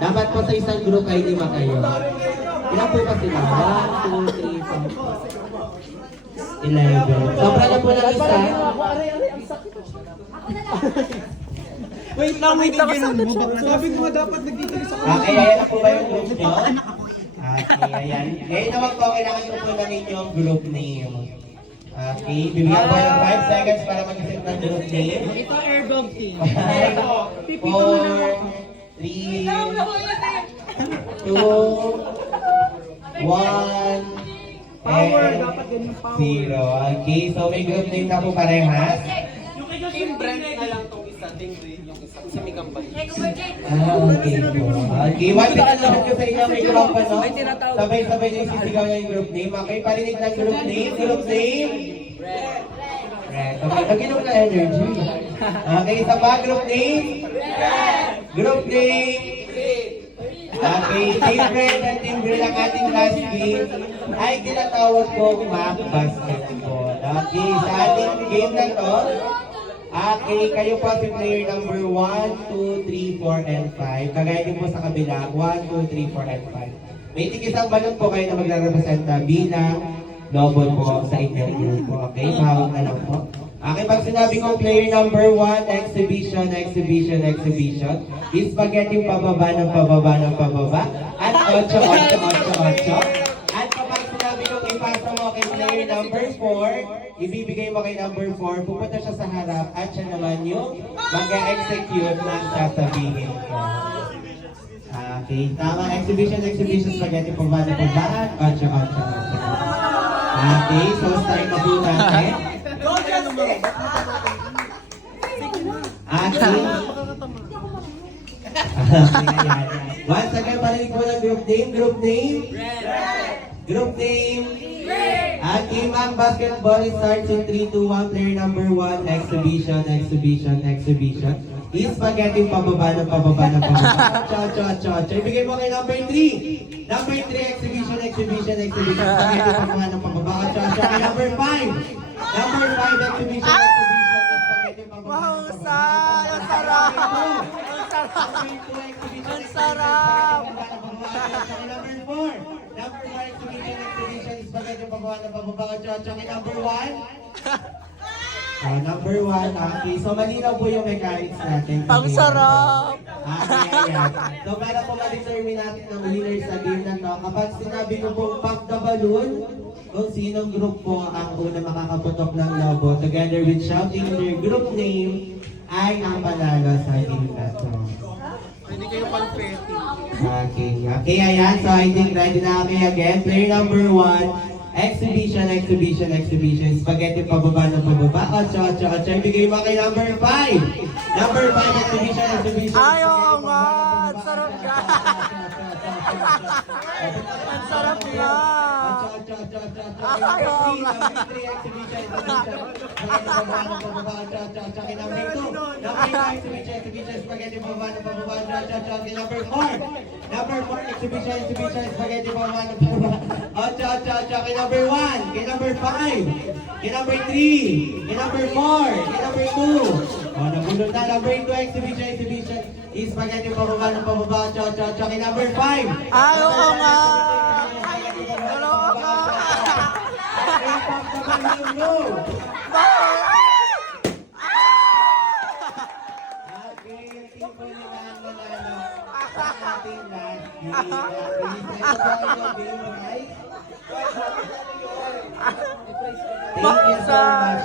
Dapat po sa isang group ay 5 kayo. Ilan po ba sila? 1, 2, 3, 4, 11. Sobra na po ng isa. Wait lang, sabi mo nga dapat nagtitilis ako. Okay, ayan na po ba yung group nyo? Okay, ayan. Ngayon naman po, kailangan nyo po na ninyo ang group name. Okay, bibigyan ko ng 5 seconds para mag-isip ng group name. Ito airdog team. 5, 4, 3, 2, 1, Power, dapat ganyan power. 0. Okay, so may group name na po parehas. Team Brent na lang tong isa, Team Green yung isa. Kasi may gambay. Okay po. Okay, one thing lang ko sa inyo, may group pa, no? Sabay-sabay na isisigaw niya yung group name. Okay, parinig ng group name. Group name? Red. Okay, pag-inom na energy. Okay, isa pa, group name? Red. Group name? Okay, Team Red at Team Green ang ating last game ay tinatawag po mock basketball. Okay, sa ating game na to, okay, kayo po si player number 1, 2, 3, 4, and 5. Kagaya din po sa kabila, 1, 2, 3, 4, and 5. May tig-isang balon po kayo na magre-representa bilang lobo po sa inyong group po. Okay, mahawag na lang po. Okay, pag sinabi kong player number 1, exhibition, exhibition, exhibition, spaghetti yung pababa ng pababa ng pababa, at 8, 8, 8, 8. At kapag sinabi kong ipasa mo kay player number 4, ibibigay mo kay number 4, pupunta siya sa harap, at siya naman yung mag-execute ng sasabihin ko. Okay, tama. Exhibition, exhibition, spaghetti, pababa ng pababa, at 8, 8, 8. Okay, so start na po natin. Action. Once again, parinig po ng group name. Group name? Group name? At Team Ang Basketball starts in 3, 2, 1. Player number 1, exhibition, exhibition, exhibition. Spaghetti pababa ng pababa ng pababa. Cha-cha-cha-cha. Ibigay mo kay number 3. Number 3, exhibition, exhibition, exhibition. Spaghetti pababa ng pababa. Cha-cha. Kay number 5. Number 5, exhibition, exhibition, spaghetti pababa. Wow, ang sarap! Ang sarap! Number 4, exhibition, exhibition, spaghetti pababa ng pababa. Cha-cha. Kay number 1. Number 1, okay. So, malinaw po yung mechanics natin. Ang sarap! Ayan. So, para po ma-determine natin ang winner sa game na to, kapag sinabi ko pong pop the balloon, kung sinong group po ang una makakaputok ng lobo, together with shouting their group name, ay ang panalo sa game na to. Hindi kayo confetti. Okay. Okay, ayan. So, I think ready na kami again. Player number 1, exhibition, exhibition, exhibition. Spaghetti pababa ng pababa. Ocho, ocho, ocho. Ibigay mo kay number 5. Number 5, exhibition, exhibition. Ay, oo nga! Ang sarap nga! Ang sarap nga! Ocho, ocho, ocho, ocho. Ay, oo nga! Number 3, exhibition, exhibition. Spaghetti pababa ng pababa. Ocho, ocho, ocho. Kay number 2. Number 2, exhibition, exhibition. Spaghetti pababa ng pababa. Ocho, ocho, ocho. Kay number 4. Number 4, exhibition, exhibition. Spaghetti pababa ng pababa. Ocho, ocho, ocho. Kay number 1, kay number 5, kay number 3, kay number 4, kay number 2. O, nabulod na. Number 2, exhibition, exhibition. Spaghetti pababa ng pababa. Ocho, ocho, ocho. Kay number 5. Ay, oo nga! Oo nga! Thank you so much.